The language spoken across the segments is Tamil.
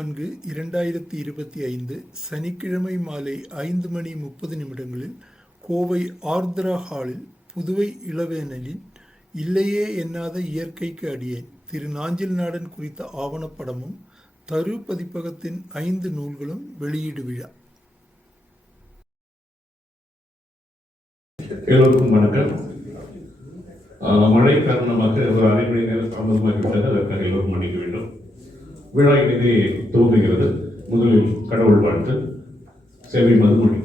5/4/2025 சனிக்கிழமை மாலை 5:30 கோவை ஆர்த்ரா ஹாலில் புதுவை இளவேனிலின் இல்லையே எண்ணாத இயற்கைக்கு அடியேன் திரு நாஞ்சில் நாடன் குறித்த ஆவணப்படமும் தரு பதிப்பகத்தின் 5 நூல்களும் வெளியீடு விழா. எல்லோருக்கும் வணக்கம். மழை காரணமாக ஒரு அரை மணி நேரம் தாமதமாகிவிட்டது. அதற்காக எல்லோரும் மன்னிக்க வேண்டும். விழா இனிதே துவங்குகிறது. முதலில் கடவுள் வாழ்த்து. சேவை மதுமொழி.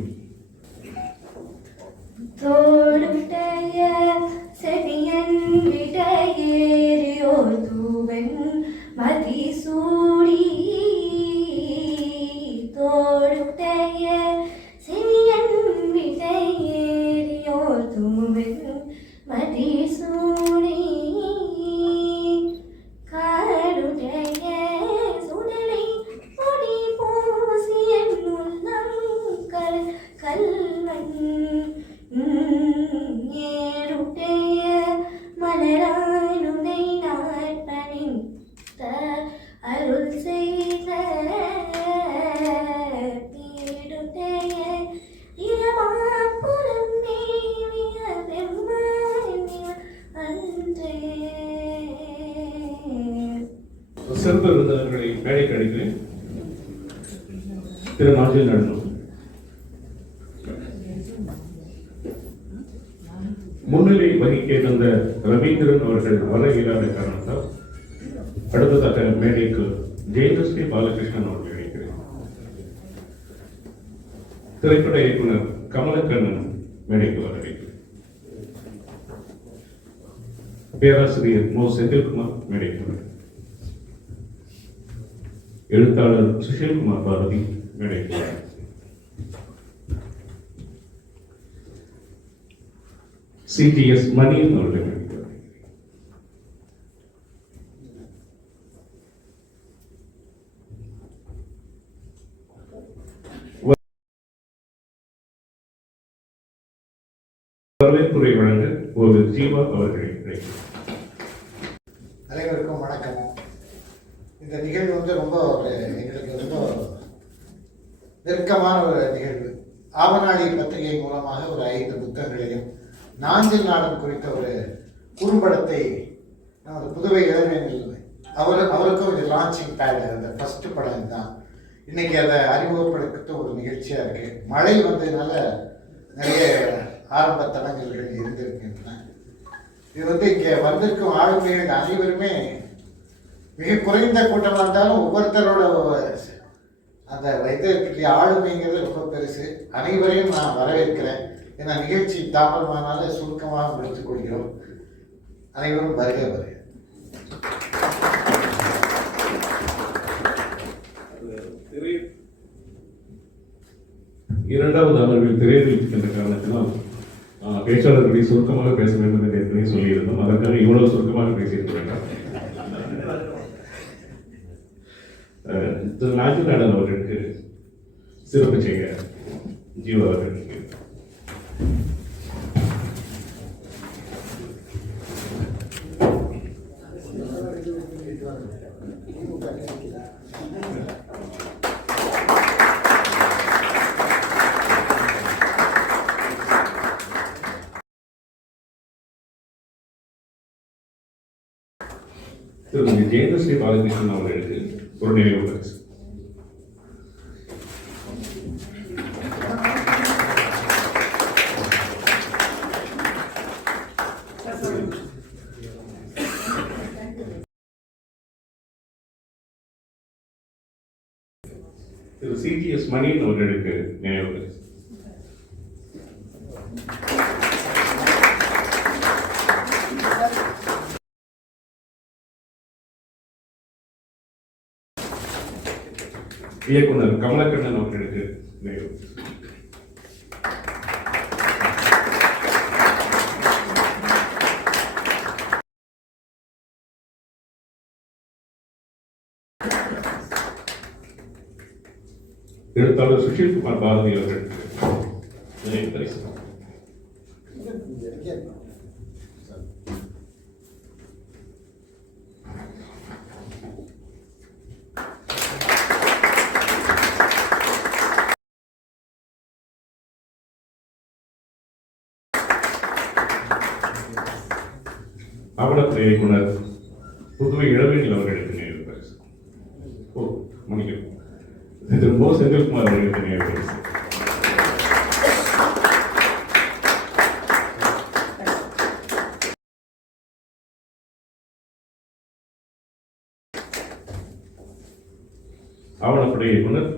சிறப்பு விருந்தினர்களை மேடைக்கு அழைக்கிறேன். திரு நாஞ்சில் நாடன் முன்னிலை வகிக்க இருந்த ரவீந்திரன் அவர்கள் வர இயலாத காரணத்தால் அடுத்ததாக மேடைக்கு ஜெயஸ்ரீ பாலகிருஷ்ணன் அவர்கள் அழைக்கிறேன். திரைப்பட இயக்குனர் கமலக்கண்ணன் மேடைக்கு வர அழைக்கிறேன். பேராசிரியர் மோ செந்தில்குமார் மேடைக்கு வர, எழுத்தாளர் சுஷில்குமார் பாரதி மேடைக்கு வர, சிடிஎஸ் மணியன் அவர்கள் மேடைக்கு வர, வரவேற்புரை வழங்க ஒரு ஜீவா அவர்களை அழைக்கிறேன். அனைவருக்கும் வணக்கம். இந்த நிகழ்வு ரொம்ப எங்களுக்கு ரொம்ப நெருக்கமான ஒரு நிகழ்வு. ஆவநாடி பத்திரிகை மூலமாக ஒரு 5 புத்தகங்களையும் நாஞ்சில் நாடன் குறித்த ஒரு குறும்படத்தை நமது புதுவை இளைஞர்கள் அவருக்கும் இது லான்ச்சிங் பேட். அந்த ஃபர்ஸ்ட் படம் தான். இன்னைக்கு அதை அறிமுகப்படுத்த ஒரு நிகழ்ச்சியா இருக்கு. மழை வந்ததுனால நிறைய ஆரம்ப தடங்கல்கள் இருந்திருக்கின்றன. இது இங்கே வந்திருக்கும் ஆளுமைகள் அனைவருமே மிக குறைந்த கூட்டமாக இருந்தாலும் ஒவ்வொருத்தரோட அந்த வைத்திருக்கிற ஆளுமைங்கிறது ரொம்ப பெருசு. அனைவரையும் நான் வரவேற்கிறேன். ஏன்னா நிகழ்ச்சி தாமதமானால சுருக்கமாக முடித்துக் கொள்கிறோம். அனைவரும் வருக வருக. இரண்டாவது அமர்வில் திரையறிவிக்கின்ற காரணத்தினால் பேச்சாளர்களை சுருக்கமாக பேச வேண்டும் என்று ஏற்கனவே சொல்லியிருந்தோம். அதற்காக இவ்வளவு சுருக்கமாக பேசியிருக்க வேண்டாம். திரு நாஞ்சில் நாடன் அவர்களுக்கு சிறப்பு செய்ய ஜீவா அவர்களுக்கு திரு ஜெயஸ்ரீ பாலகிருஷ்ணன் அவர்களுக்கு ஒரு நினைவு பரிசு. திரு சிடிஎஸ் மணியன் அவர்களுக்கு நினைவு பரிசு. இயக்குனர் கமலக்கண்ணன் அவர்களுக்கு நினைவு பரிசு. எழுத்தாளர் சுஷில்குமார் பாரதி அவர்களுக்கு நினைவு பரிசு. பத்திர இயக்குனர் புதுவை இளவேனில் அவர்களுக்கு நினைவு பரிசு. மன்னிக்கவும், திரு மோ செந்தில்குமார் அவர்களுக்கு நினைவு பரிசு. ஆவணப்படை இயக்குனர்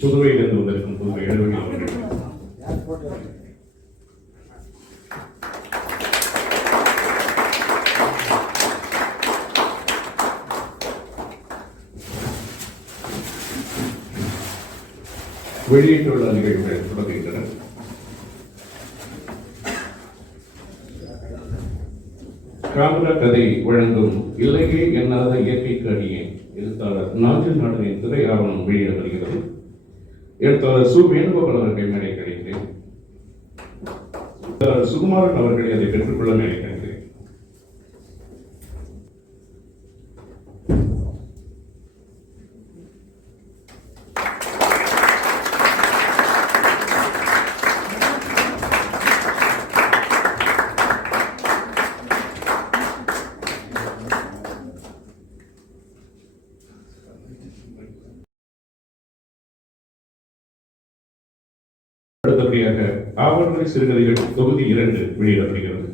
புதுவையிலிருந்து வந்திருக்கும் புதுவை இளவேனில் அவர்கள். வெளியீட்டுள்ள நிகழ்வுகள் தொடங்குகின்றன. காமரா கதை வழங்கும் இல்லையே எண்ணாத இயற்கைக்கு அடியேன் எழுத்தாளர் நாஞ்சில் நாடனின் திரை ஆவணம் வெளியிடப்படுகிறது. எழுத்தாளர் சு வேணுகோபால் அவர்கள் மேலே கிடைக்கிறேன். சுகுமாரன் அவர்களை அதை பெற்றுக்கொள்ள மேலே கிடைக்கிறேன். அடுத்தபடியாக ஆவணமொழி சிறுகதைகள் தொகுதி 2 வெளியிடப்படுகிறது.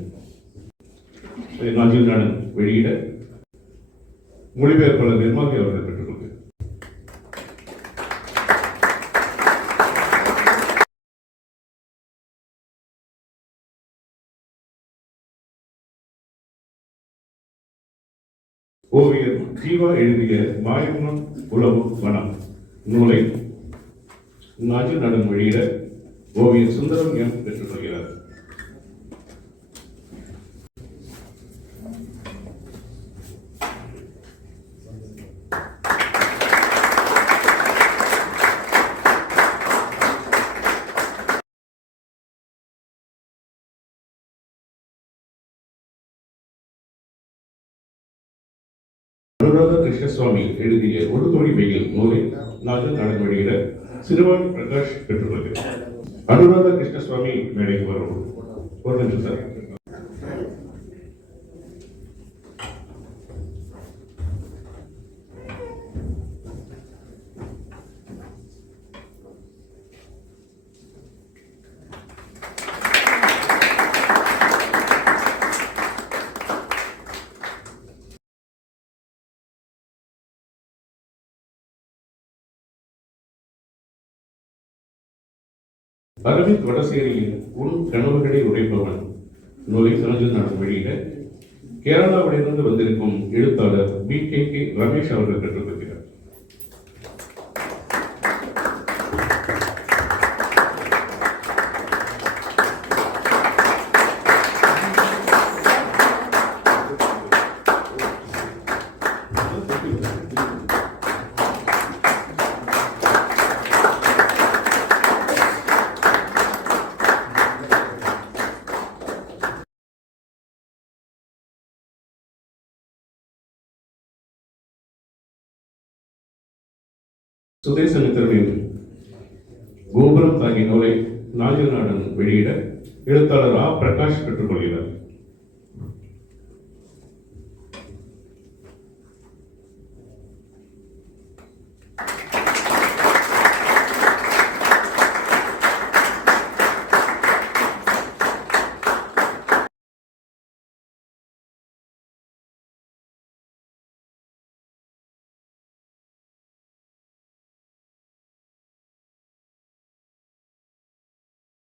நாஞ்சில் நாடன் வெளியிட மொழிபெயர்ப்பாளர் நிர்மாகி அவர்கள் பெற்றுக்கொள்கிறார். ஓவியர் ஜீவா எழுதிய மாயகுணம் உளவு வனம் நூலை நாஞ்சில் நாடன் வெளியிட ஓவியர் சுந்தரம் எம் பெற்றுக்கொள்கிறார். அனுராதா கிருஷ்ணசுவாமி எழுதிய ஒரு தோழி வெயில் நூலை நாஞ்சில் நாடன் வெளியிட சிறுவாணி பிரகாஷ் பெற்றுக்கொள்கிறார். அனுராதா கிருஷ்ணசுவாமி மேடைக்கு வரும். ஒரு நிமிஷம் சார். அரவிந்த் வடசேரியின் உன் கனவுகளை உடைப்பவன் நூலை நாஞ்சில் நாடன் வெளியிட கேரளாவிலிருந்து வந்திருக்கும் எழுத்தாளர் BK ரமேஷ் அவர்கள் பெற்றுக்கொள்கிறார். சுதேசமித்திரனின் கோபுரம் தாங்கி நூலை நாஞ்சில் நாடன் வெளியிட எழுத்தாளர் பிரகாஷ் பெற்றுக்கொள்கிறார்.